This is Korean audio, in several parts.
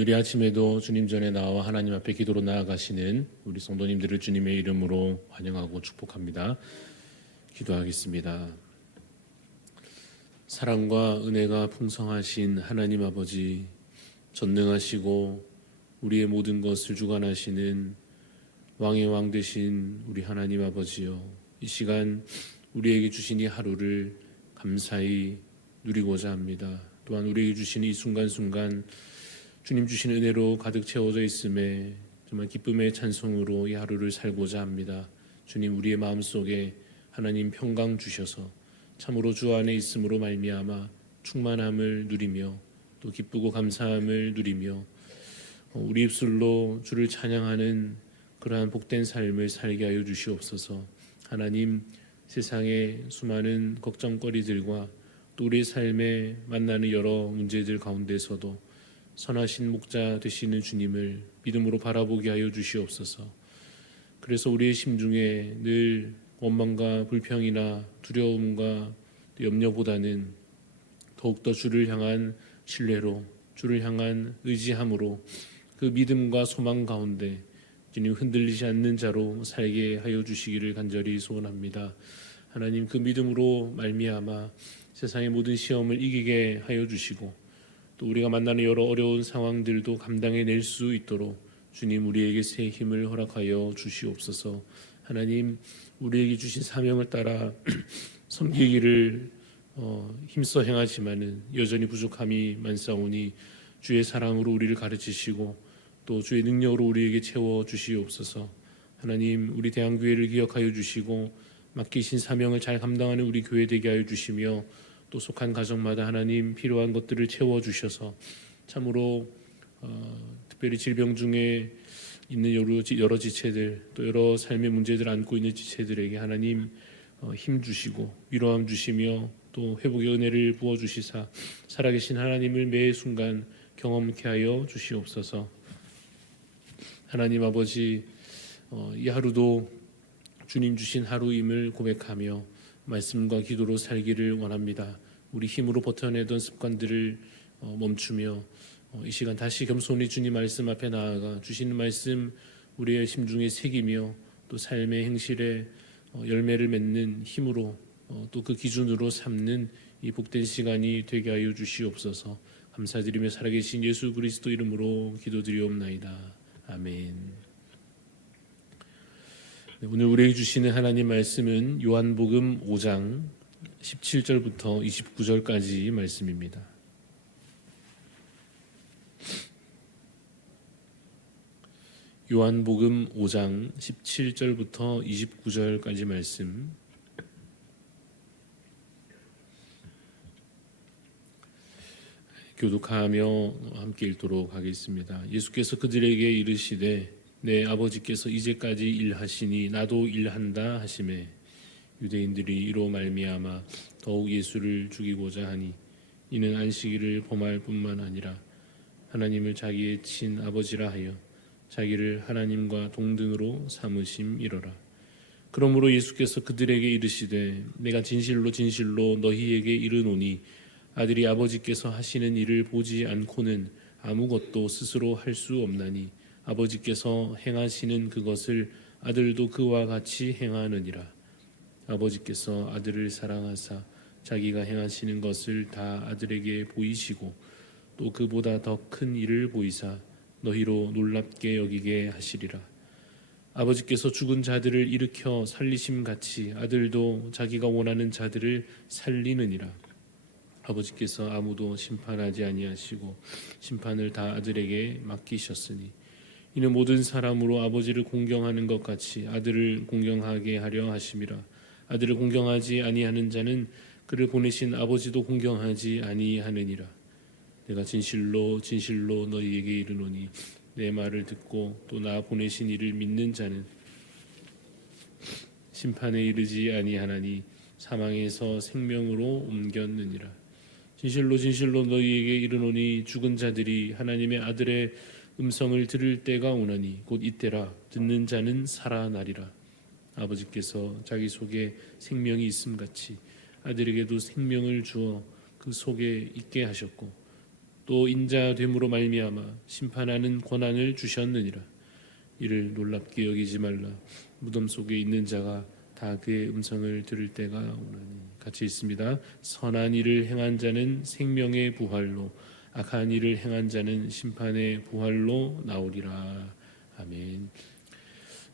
오늘 이 아침에도 주님 전에 나와 하나님 앞에 기도로 나아가시는 우리 성도님들을 주님의 이름으로 환영하고 축복합니다. 기도하겠습니다. 사랑과 은혜가 풍성하신 하나님 아버지, 전능하시고 우리의 모든 것을 주관하시는 왕의 왕 되신 우리 하나님 아버지여, 이 시간 우리에게 주신 이 하루를 감사히 누리고자 합니다. 또한 우리에게 주신 이 순간순간 주님 주신 은혜로 가득 채워져 있음에 정말 기쁨의 찬송으로 이 하루를 살고자 합니다. 주님, 우리의 마음속에 하나님 평강 주셔서 참으로 주 안에 있음으로 말미암아 충만함을 누리며 또 기쁘고 감사함을 누리며 우리 입술로 주를 찬양하는 그러한 복된 삶을 살게 하여 주시옵소서. 하나님, 세상의 수많은 걱정거리들과 또 우리의 삶에 만나는 여러 문제들 가운데서도 선하신 목자 되시는 주님을 믿음으로 바라보게 하여 주시옵소서. 그래서 우리의 심중에 늘 원망과 불평이나 두려움과 염려보다는 더욱더 주를 향한 신뢰로, 주를 향한 의지함으로 그 믿음과 소망 가운데 주님 흔들리지 않는 자로 살게 하여 주시기를 간절히 소원합니다. 하나님, 그 믿음으로 말미암아 세상의 모든 시험을 이기게 하여 주시고 또 우리가 만나는 여러 어려운 상황들도 감당해낼 수 있도록 주님 우리에게 새 힘을 허락하여 주시옵소서. 하나님, 우리에게 주신 사명을 따라 섬기기를 힘써 행하지만은 여전히 부족함이 많사오니 주의 사랑으로 우리를 가르치시고 또 주의 능력으로 우리에게 채워 주시옵소서. 하나님, 우리 대한교회를 기억하여 주시고 맡기신 사명을 잘 감당하는 우리 교회 되게 하여 주시며 또 속한 가정마다 하나님 필요한 것들을 채워 주셔서 참으로 특별히 질병 중에 있는 여러 지체들, 또 여러 삶의 문제들을 안고 있는 지체들에게 하나님 힘 주시고 위로함 주시며 또 회복의 은혜를 부어 주시사 살아계신 하나님을 매 순간 경험케 하여 주시옵소서. 하나님 아버지, 이 하루도 주님 주신 하루임을 고백하며 말씀과 기도로 살기를 원합니다. 우리 힘으로 버텨내던 습관들을 멈추며 이 시간 다시 겸손히 주님 말씀 앞에 나아가 주시는 말씀 우리의 심중에 새기며 또 삶의 행실에 열매를 맺는 힘으로 또 그 기준으로 삼는 이 복된 시간이 되게 하여 주시옵소서. 감사드리며 살아계신 예수 그리스도 이름으로 기도드리옵나이다. 아멘. 오늘 우리에게 주시는 하나님 말씀은 요한복음 5장 17절부터 29절까지 말씀입니다. 요한복음 5장 17절부터 29절까지 말씀. 교독하며 함께 읽도록 하겠습니다. 예수께서 그들에게 이르시되 내 아버지께서 이제까지 일하시니 나도 일한다 하시매 유대인들이 이로 말미암아 더욱 예수를 죽이고자 하니 이는 안식일을 범할 뿐만 아니라 하나님을 자기의 친 아버지라 하여 자기를 하나님과 동등으로 삼으심이로라. 그러므로 예수께서 그들에게 이르시되 내가 진실로 진실로 너희에게 이르노니 아들이 아버지께서 하시는 일을 보지 않고는 아무것도 스스로 할 수 없나니 아버지께서 행하시는 그것을 아들도 그와 같이 행하느니라. 아버지께서 아들을 사랑하사 자기가 행하시는 것을 다 아들에게 보이시고 또 그보다 더 큰 일을 보이사 너희로 놀랍게 여기게 하시리라. 아버지께서 죽은 자들을 일으켜 살리심같이 아들도 자기가 원하는 자들을 살리느니라. 아버지께서 아무도 심판하지 아니하시고 심판을 다 아들에게 맡기셨으니 이는 모든 사람으로 아버지를 공경하는 것 같이 아들을 공경하게 하려 하심이라. 아들을 공경하지 아니하는 자는 그를 보내신 아버지도 공경하지 아니하느니라. 내가 진실로 진실로 너희에게 이르노니 내 말을 듣고 또 나 보내신 이를 믿는 자는 심판에 이르지 아니하나니 사망에서 생명으로 옮겼느니라. 진실로 진실로 너희에게 이르노니 죽은 자들이 하나님의 아들의 음성을 들을 때가 오나니 곧 이때라. 듣는 자는 살아나리라. 아버지께서 자기 속에 생명이 있음같이 아들에게도 생명을 주어 그 속에 있게 하셨고 또 인자됨으로 말미암아 심판하는 권한을 주셨느니라. 이를 놀랍게 여기지 말라. 무덤 속에 있는 자가 다 그의 음성을 들을 때가 오나니. 같이 있습니다. 선한 일을 행한 자는 생명의 부활로, 악한 일을 행한 자는 심판의 부활로 나오리라. 아멘.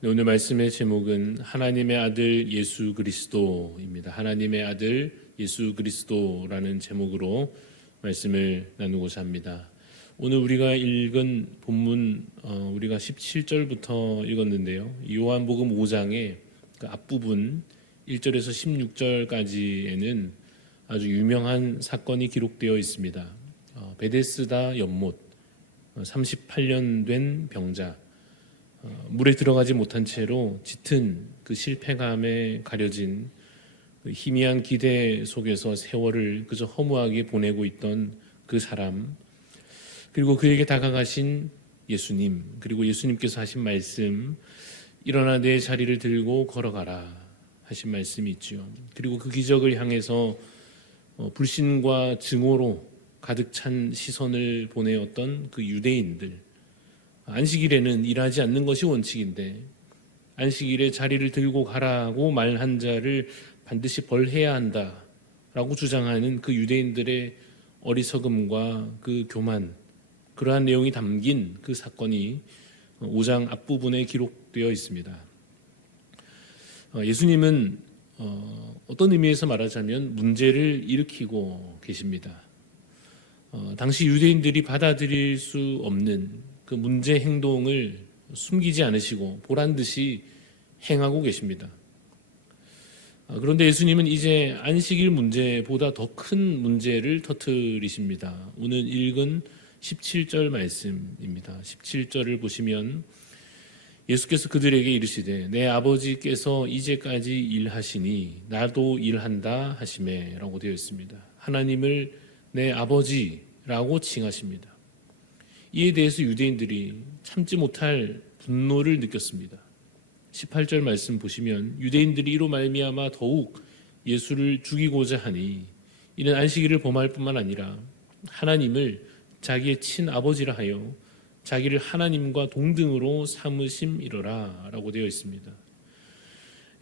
네, 오늘 말씀의 제목은 하나님의 아들 예수 그리스도입니다. 하나님의 아들 예수 그리스도라는 제목으로 말씀을 나누고자 합니다. 오늘 우리가 읽은 본문 우리가 17절부터 읽었는데요. 요한복음 5장의 그 앞부분 1절에서 16절까지에는 아주 유명한 사건이 기록되어 있습니다. 베데스다 연못, 38년 된 병자, 물에 들어가지 못한 채로 짙은 그 실패감에 가려진 그 희미한 기대 속에서 세월을 그저 허무하게 보내고 있던 그 사람, 그리고 그에게 다가가신 예수님, 그리고 예수님께서 하신 말씀, 일어나 내 자리를 들고 걸어가라 하신 말씀이 있죠. 그리고 그 기적을 향해서 불신과 증오로 가득 찬 시선을 보내었던 그 유대인들, 안식일에는 일하지 않는 것이 원칙인데 안식일에 자리를 들고 가라고 말한 자를 반드시 벌해야 한다라고 주장하는 그 유대인들의 어리석음과 그 교만, 그러한 내용이 담긴 그 사건이 5장 앞부분에 기록되어 있습니다. 예수님은 어떤 의미에서 말하자면 문제를 일으키고 계십니다. 당시 유대인들이 받아들일 수 없는 그 문제 행동을 숨기지 않으시고 보란듯이 행하고 계십니다. 그런데 예수님은 이제 안식일 문제보다 더 큰 문제를 터뜨리십니다. 오늘 읽은 17절 말씀입니다. 17절을 보시면 예수께서 그들에게 이르시되 내 아버지께서 이제까지 일하시니 나도 일한다 하시매 라고 되어 있습니다. 하나님을 내 아버지라고 칭하십니다. 이에 대해서 유대인들이 참지 못할 분노를 느꼈습니다. 18절 말씀 보시면 유대인들이 이로 말미암아 더욱 예수를 죽이고자 하니 이는 안식일을 범할 뿐만 아니라 하나님을 자기의 친아버지라 하여 자기를 하나님과 동등으로 삼으심이로라 라고 되어 있습니다.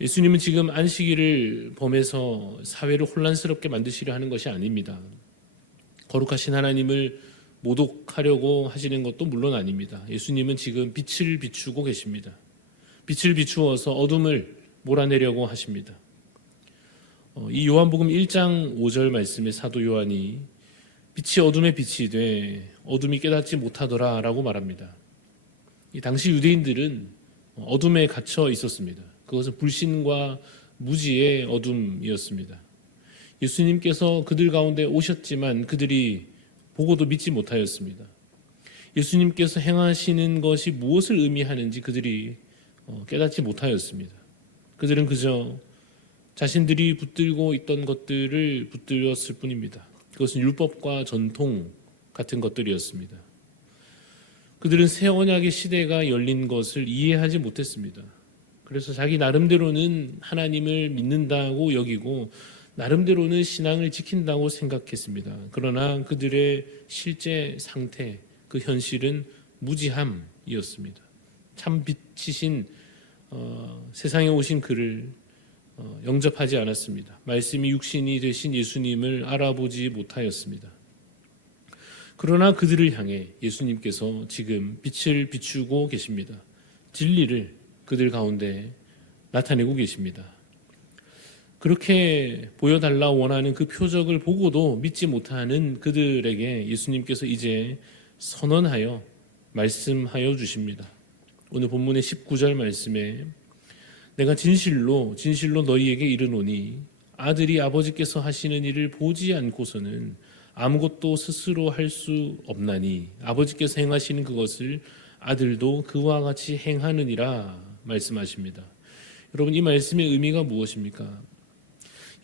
예수님은 지금 안식일을 범해서 사회를 혼란스럽게 만드시려 하는 것이 아닙니다. 거룩하신 하나님을 모독하려고 하시는 것도 물론 아닙니다. 예수님은 지금 빛을 비추고 계십니다. 빛을 비추어서 어둠을 몰아내려고 하십니다. 이 요한복음 1장 5절 말씀에 사도 요한이 빛이 어둠의 빛이 돼 어둠이 깨닫지 못하더라 라고 말합니다. 이 당시 유대인들은 어둠에 갇혀 있었습니다. 그것은 불신과 무지의 어둠이었습니다. 예수님께서 그들 가운데 오셨지만 그들이 보고도 믿지 못하였습니다. 예수님께서 행하시는 것이 무엇을 의미하는지 그들이 깨닫지 못하였습니다. 그들은 그저 자신들이 붙들고 있던 것들을 붙들었을 뿐입니다. 그것은 율법과 전통 같은 것들이었습니다. 그들은 새 언약의 시대가 열린 것을 이해하지 못했습니다. 그래서 자기 나름대로는 하나님을 믿는다고 여기고 나름대로는 신앙을 지킨다고 생각했습니다. 그러나 그들의 실제 상태, 그 현실은 무지함이었습니다. 참 빛이신 세상에 오신 그를 영접하지 않았습니다. 말씀이 육신이 되신 예수님을 알아보지 못하였습니다. 그러나 그들을 향해 예수님께서 지금 빛을 비추고 계십니다. 진리를 그들 가운데 나타내고 계십니다. 그렇게 보여달라 원하는 그 표적을 보고도 믿지 못하는 그들에게 예수님께서 이제 선언하여 말씀하여 주십니다. 오늘 본문의 19절 말씀에 내가 진실로 너희에게 이르노니 아들이 아버지께서 하시는 일을 보지 않고서는 아무것도 스스로 할 수 없나니 아버지께서 행하시는 그것을 아들도 그와 같이 행하느니라 말씀하십니다. 여러분, 이 말씀의 의미가 무엇입니까?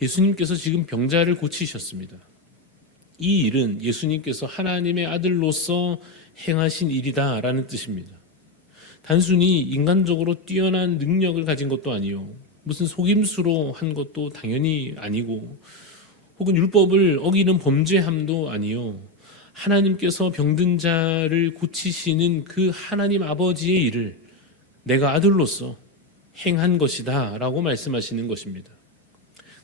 예수님께서 지금 병자를 고치셨습니다. 이 일은 예수님께서 하나님의 아들로서 행하신 일이다라는 뜻입니다. 단순히 인간적으로 뛰어난 능력을 가진 것도 아니요, 무슨 속임수로 한 것도 당연히 아니고, 혹은 율법을 어기는 범죄함도 아니요, 하나님께서 병든 자를 고치시는 그 하나님 아버지의 일을 내가 아들로서 행한 것이다 라고 말씀하시는 것입니다.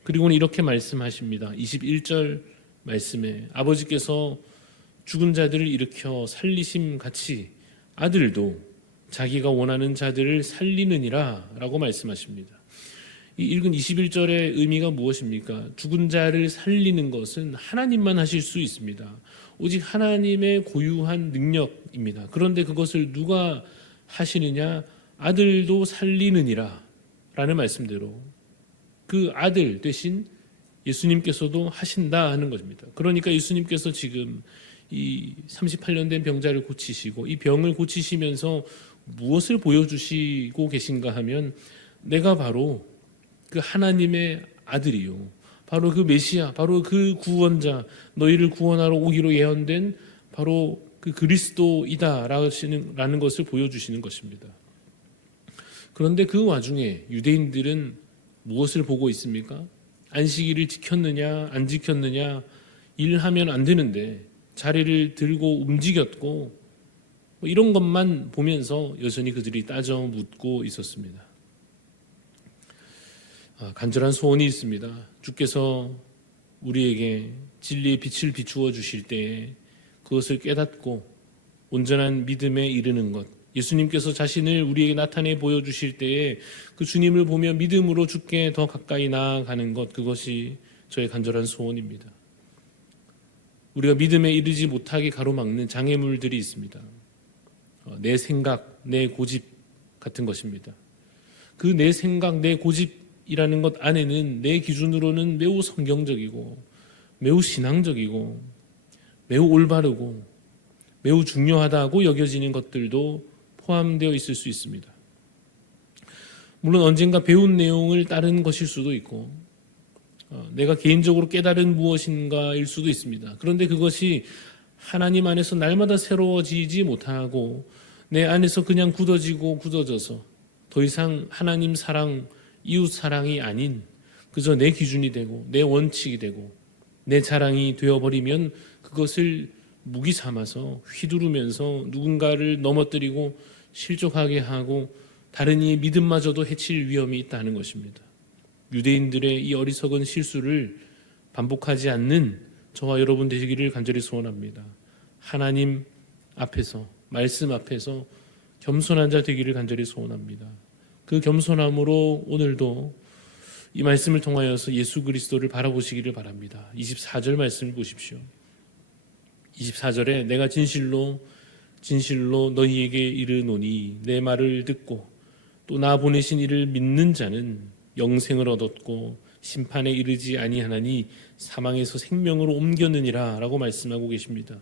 그리고는 이렇게 말씀하십니다. 21절 말씀에 아버지께서 죽은 자들을 일으켜 살리심 같이 아들도 자기가 원하는 자들을 살리느니라 라고 말씀하십니다. 이 읽은 21절의 의미가 무엇입니까? 죽은 자를 살리는 것은 하나님만 하실 수 있습니다. 오직 하나님의 고유한 능력입니다. 그런데 그것을 누가 하시느냐? 아들도 살리느니라 라는 말씀대로 그 아들 대신 예수님께서도 하신다 하는 것입니다. 그러니까 예수님께서 지금 이 38년 된 병자를 고치시고 이 병을 고치시면서 무엇을 보여주시고 계신가 하면 내가 바로 그 하나님의 아들이요, 바로 그 메시아, 바로 그 구원자, 너희를 구원하러 오기로 예언된 바로 그 그리스도이다라는 것을 보여주시는 것입니다. 그런데 그 와중에 유대인들은 무엇을 보고 있습니까? 안식일을 지켰느냐 안 지켰느냐, 일하면 안 되는데 자리를 들고 움직였고 이런 것만 보면서 여전히 그들이 따져 묻고 있었습니다. 간절한 소원이 있습니다. 주께서 우리에게 진리의 빛을 비추어 주실 때에 그것을 깨닫고 온전한 믿음에 이르는 것, 예수님께서 자신을 우리에게 나타내 보여주실 때에 그 주님을 보며 믿음으로 주께 더 가까이 나아가는 것, 그것이 저의 간절한 소원입니다. 우리가 믿음에 이르지 못하게 가로막는 장애물들이 있습니다. 내 생각, 내 고집 같은 것입니다. 그 내 생각, 내 고집이라는 것 안에는 내 기준으로는 매우 성경적이고 매우 신앙적이고 매우 올바르고 매우 중요하다고 여겨지는 것들도 포함되어 있을 수 있습니다. 물론 언젠가 배운 내용을 따른 것일 수도 있고 내가 개인적으로 깨달은 무엇인가일 수도 있습니다. 그런데 그것이 하나님 안에서 날마다 새로워지지 못하고 내 안에서 그냥 굳어져서 더 이상 하나님 사랑, 이웃 사랑이 아닌 그저 내 기준이 되고 내 원칙이 되고 내 자랑이 되어버리면 그것을 무기 삼아서 휘두르면서 누군가를 넘어뜨리고 실족하게 하고 다른 이의 믿음마저도 해칠 위험이 있다는 것입니다. 유대인들의 이 어리석은 실수를 반복하지 않는 저와 여러분 되시기를 간절히 소원합니다. 하나님 앞에서, 말씀 앞에서 겸손한 자 되기를 간절히 소원합니다. 그 겸손함으로 오늘도 이 말씀을 통하여서 예수 그리스도를 바라보시기를 바랍니다. 24절 말씀을 보십시오. 24절에 내가 진실로 너희에게 이르노니 내 말을 듣고 또 나 보내신 이를 믿는 자는 영생을 얻었고 심판에 이르지 아니하나니 사망에서 생명으로 옮겼느니라 라고 말씀하고 계십니다.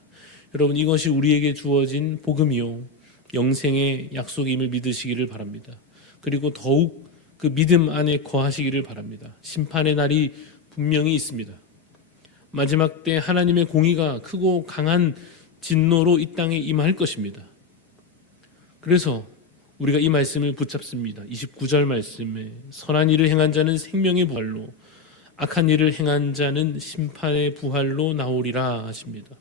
여러분, 이것이 우리에게 주어진 복음이요 영생의 약속임을 믿으시기를 바랍니다. 그리고 더욱 그 믿음 안에 거하시기를 바랍니다. 심판의 날이 분명히 있습니다. 마지막 때 하나님의 공의가 크고 강한 진노로 이 땅에 임할 것입니다. 그래서 우리가 이 말씀을 붙잡습니다. 29절 말씀에 선한 일을 행한 자는 생명의 부활로 악한 일을 행한 자는 심판의 부활로 나오리라 하십니다.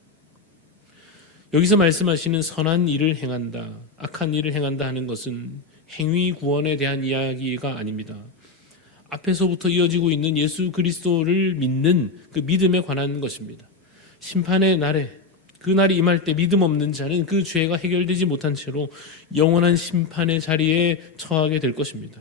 여기서 말씀하시는 선한 일을 행한다, 악한 일을 행한다 하는 것은 행위 구원에 대한 이야기가 아닙니다. 앞에서부터 이어지고 있는 예수 그리스도를 믿는 그 믿음에 관한 것입니다. 심판의 날에, 그 날이 임할 때 믿음 없는 자는 그 죄가 해결되지 못한 채로 영원한 심판의 자리에 처하게 될 것입니다.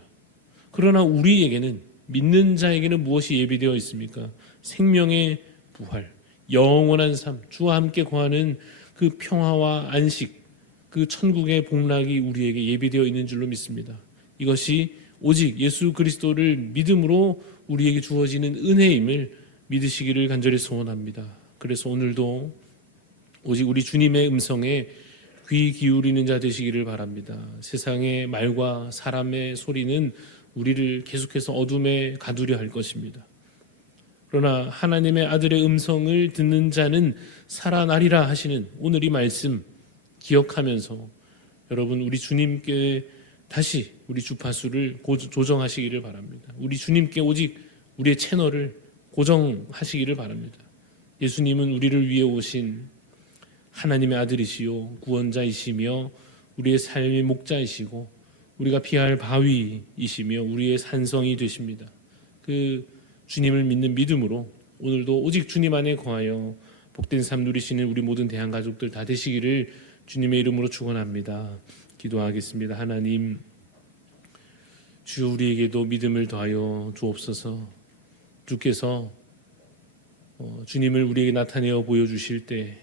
그러나 우리에게는, 믿는 자에게는 무엇이 예비되어 있습니까? 생명의 부활, 영원한 삶, 주와 함께 거하는 그 평화와 안식, 그 천국의 복락이 우리에게 예비되어 있는 줄로 믿습니다. 이것이 오직 예수 그리스도를 믿음으로 우리에게 주어지는 은혜임을 믿으시기를 간절히 소원합니다. 그래서 오늘도 오직 우리 주님의 음성에 귀 기울이는 자 되시기를 바랍니다. 세상의 말과 사람의 소리는 우리를 계속해서 어둠에 가두려 할 것입니다. 그러나 하나님의 아들의 음성을 듣는 자는 살아나리라 하시는 오늘 이 말씀 기억하면서 여러분, 우리 주님께 다시 우리 주파수를 조정하시기를 바랍니다. 우리 주님께 오직 우리의 채널을 고정하시기를 바랍니다. 예수님은 우리를 위해 오신 하나님의 아들이시요 구원자이시며 우리의 삶의 목자이시고 우리가 피할 바위이시며 우리의 산성이 되십니다. 그 주님을 믿는 믿음으로 오늘도 오직 주님 안에 거하여 복된 삶 누리시는 우리 모든 대한 가족들 다 되시기를 주님의 이름으로 축원합니다. 기도하겠습니다. 하나님, 주 우리에게도 믿음을 더하여 주옵소서. 주께서 주님을 우리에게 나타내어 보여주실 때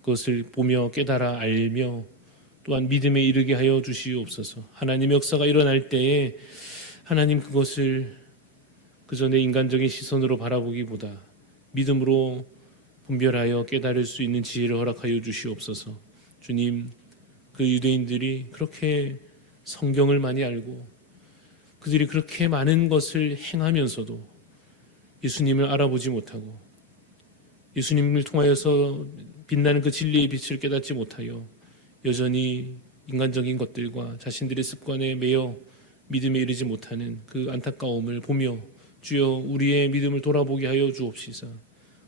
그것을 보며 깨달아 알며 또한 믿음에 이르게 하여 주시옵소서. 하나님의 역사가 일어날 때에 하나님 그것을 그저 내 인간적인 시선으로 바라보기보다 믿음으로 분별하여 깨달을 수 있는 지혜를 허락하여 주시옵소서. 주님, 그 유대인들이 그렇게 성경을 많이 알고 그들이 그렇게 많은 것을 행하면서도 예수님을 알아보지 못하고 예수님을 통하여서 빛나는 그 진리의 빛을 깨닫지 못하여 여전히 인간적인 것들과 자신들의 습관에 매여 믿음에 이르지 못하는 그 안타까움을 보며 주여 우리의 믿음을 돌아보게 하여 주옵시사.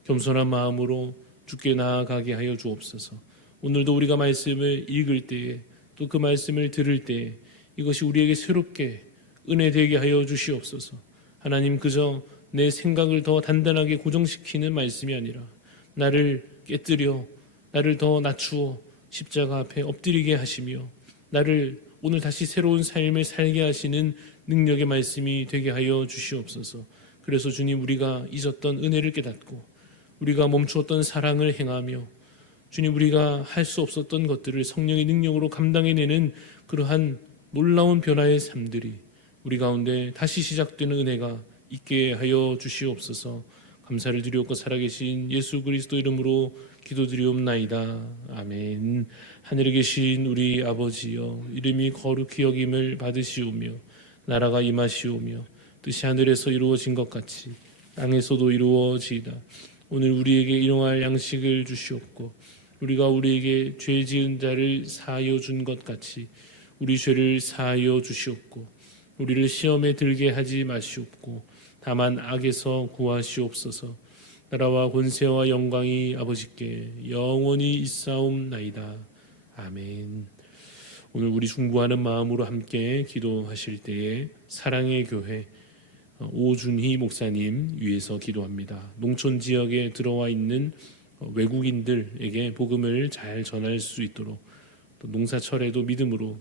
겸손한 마음으로 주께 나아가게 하여 주옵소서. 오늘도 우리가 말씀을 읽을 때에 또 그 말씀을 들을 때에 이것이 우리에게 새롭게 은혜되게 하여 주시옵소서. 하나님, 그저 내 생각을 더 단단하게 고정시키는 말씀이 아니라 나를 깨뜨려 나를 더 낮추어 십자가 앞에 엎드리게 하시며 나를 오늘 다시 새로운 삶을 살게 하시는 능력의 말씀이 되게 하여 주시옵소서. 그래서 주님, 우리가 잊었던 은혜를 깨닫고 우리가 멈추었던 사랑을 행하며 주님, 우리가 할 수 없었던 것들을 성령의 능력으로 감당해내는 그러한 놀라운 변화의 삶들이 우리 가운데 다시 시작되는 은혜가 있게 하여 주시옵소서. 감사를 드리옵고 살아계신 예수 그리스도 이름으로 기도드리옵나이다. 아멘. 하늘에 계신 우리 아버지여, 이름이 거룩히 여김을 받으시오며 나라가 임하시오며 뜻이 하늘에서 이루어진 것 같이 땅에서도 이루어지이다. 오늘 우리에게 일용할 양식을 주시옵고 우리가 우리에게 죄 지은 자를 사하여 준 것 같이 우리 죄를 사하여 주시옵고 우리를 시험에 들게 하지 마시옵고 다만 악에서 구하시옵소서. 나라와 권세와 영광이 아버지께 영원히 있사옵나이다. 아멘. 오늘 우리 중보하는 마음으로 함께 기도하실 때에 사랑의 교회 오준희 목사님 위해서 기도합니다. 농촌 지역에 들어와 있는 외국인들에게 복음을 잘 전할 수 있도록 또 농사철에도 믿음으로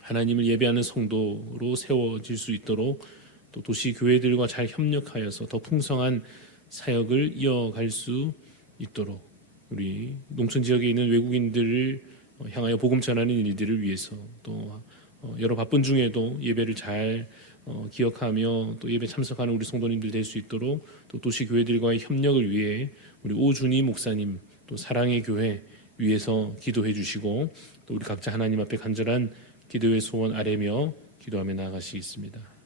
하나님을 예배하는 성도로 세워질 수 있도록 또 도시 교회들과 잘 협력하여서 더 풍성한 사역을 이어갈 수 있도록 우리 농촌 지역에 있는 외국인들을 향하여 복음 전하는 일들을 위해서 또 여러 바쁜 중에도 예배를 잘 기억하며 또 예배 참석하는 우리 성도님들 될 수 있도록 또 도시 교회들과의 협력을 위해 우리 오준희 목사님 또 사랑의 교회 위해서 기도해 주시고 또 우리 각자 하나님 앞에 간절한 기도의 소원 아뢰며 기도하며 나아가시겠습니다.